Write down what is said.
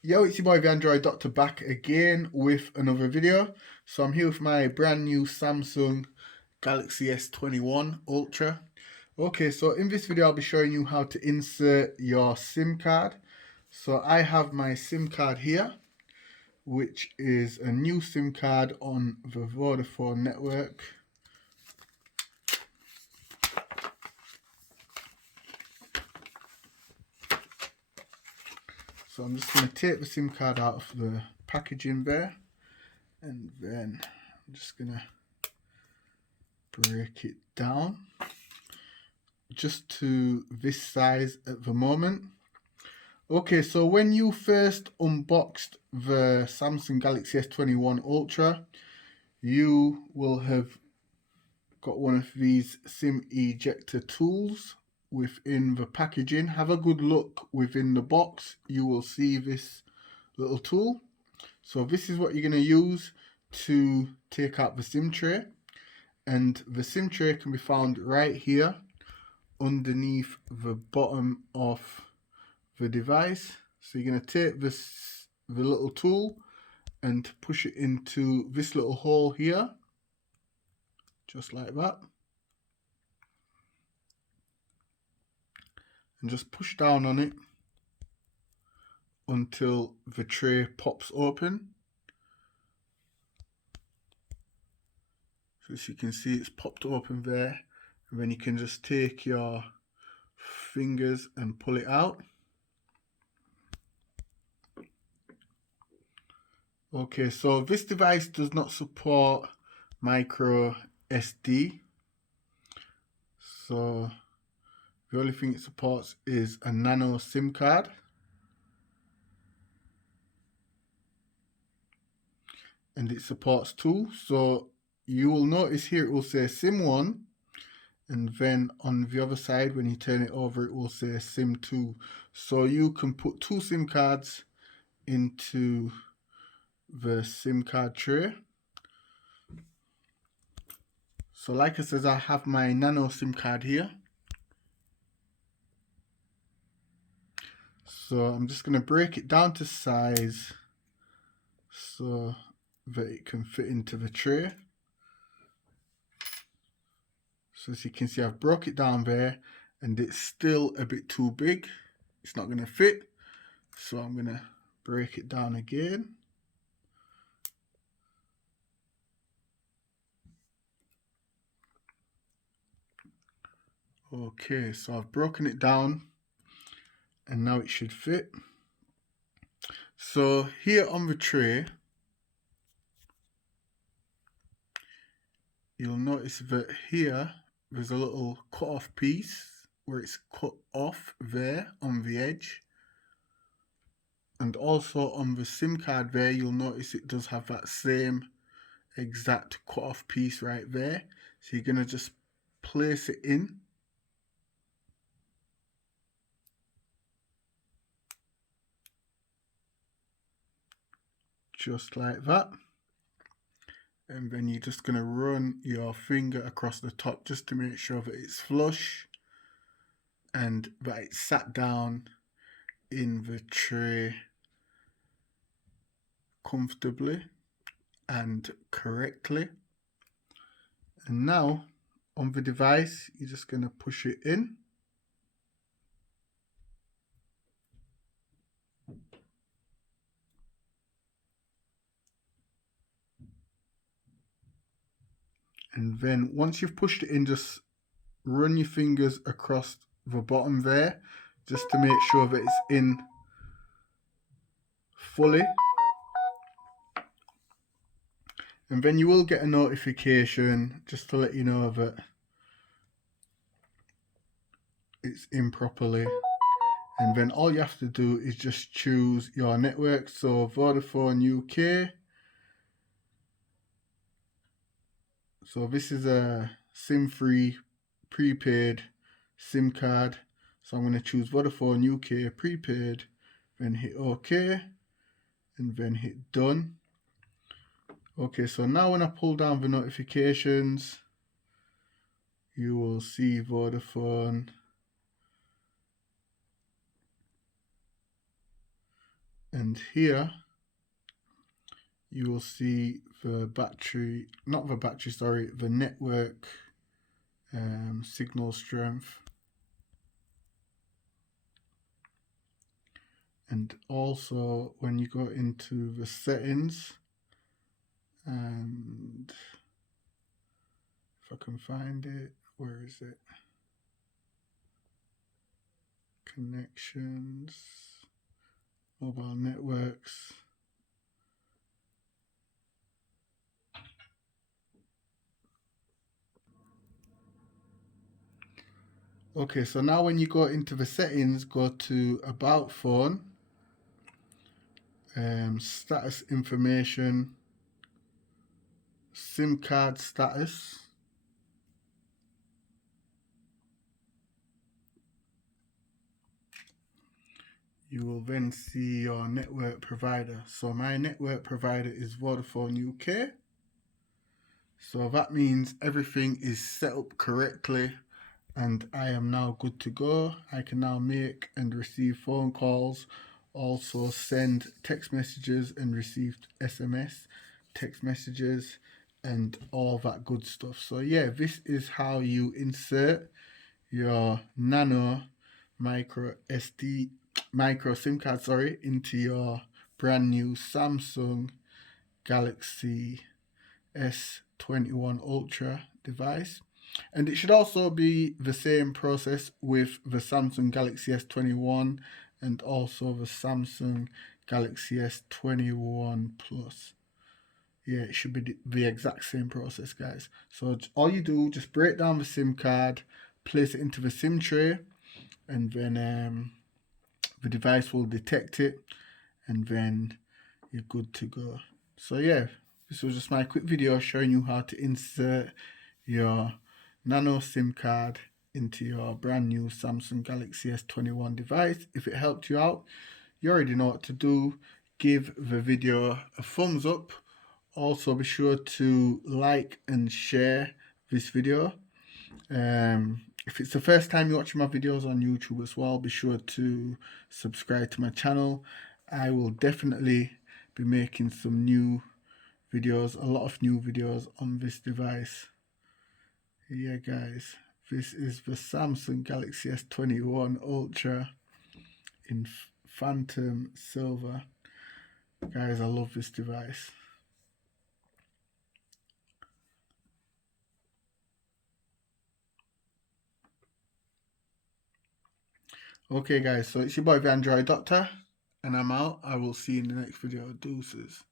Yo, it's your boy the Android Doctor back again with another video. So I'm here with my brand new Samsung Galaxy S21 Ultra. Okay, so in this video I'll be showing you how to insert your SIM card. So I have my SIM card here, which is a new SIM card on the Vodafone network. So I'm just going to take the SIM card out of the packaging there, and then I'm just going to break it down just to this size at the moment. Okay, so when you first unboxed the Samsung Galaxy S21 Ultra, you will have got one of these SIM ejector tools within the packaging. Have a good look within the box. You will see this little tool. So this is what you're going to use to take out the SIM tray. And the SIM tray can be found right here underneath the bottom of the device. So you're going to take the little tool and push it into this little hole here, just like that, and just push down on it until the tray pops open. So as you can see, it's popped open there, and then you can just take your fingers and pull it out. Okay, so this device does not support micro SD. So the only thing it supports is a nano SIM card. And it supports two. So you will notice here it will say SIM 1. And then on the other side, when you turn it over, it will say SIM 2. So you can put two SIM cards into the SIM card tray. So like I said, I have my nano SIM card here. So I'm just going to break it down to size so that it can fit into the tray. So as you can see, I've broke it down there, and it's still a bit too big. It's not going to fit. So I'm going to break it down again. Okay, so I've broken it down, and now it should fit. So here on the tray, you'll notice that here there's a little cut off piece where it's cut off there on the edge. And also on the SIM card there, you'll notice it does have that same exact cut off piece right there. So you're going to just place it in. Just like that. And then you're just going to run your finger across the top just to make sure that it's flush and that it's sat down in the tray comfortably and correctly. And now on the device, you're just going to push it in. And then once you've pushed it in, just run your fingers across the bottom there just to make sure that it's in fully. And then you will get a notification just to let you know that it's in properly. And then all you have to do is just choose your network. So Vodafone UK. So this is a SIM-free prepaid SIM card. So I'm going to choose Vodafone UK prepaid, then hit OK, and then hit done. Okay, so now when I pull down the notifications, you will see Vodafone. and here you will see the battery, not the battery, sorry, the network signal strength. And also when you go into the settings, and if I can find it, where is it? Connections, mobile networks. Okay, so now when you go into the settings, go to About Phone, status information, SIM card status. You will then see your network provider. So my network provider is Vodafone UK. So that means everything is set up correctly and I am now good to go. I can now make and receive phone calls, also send text messages and receive SMS text messages and all that good stuff. So yeah, this is how you insert your nano micro SIM card, into your brand new Samsung Galaxy S21 Ultra device. And it should also be the same process with the Samsung Galaxy S21 and also the Samsung Galaxy S21 Plus. Yeah, it should be the exact same process, guys. So all you do, just break down the SIM card, place it into the SIM tray, and then the device will detect it, and then you're good to go. So yeah, this was just my quick video showing you how to insert your nano SIM card into your brand new Samsung Galaxy S21 device. If it helped you out, you already know what to do. Give the video a thumbs up. Also be sure to like and share this video. If it's the first time you're watching my videos on YouTube as well, be sure to subscribe to my channel. I will definitely be making some new videos, a lot of new videos on this device. Yeah guys, this is the Samsung Galaxy S21 Ultra in Phantom Silver. Guys, I love this device. Okay guys, so it's your boy the Android Doctor, and I'm out. I will see you in the next video. Deuces.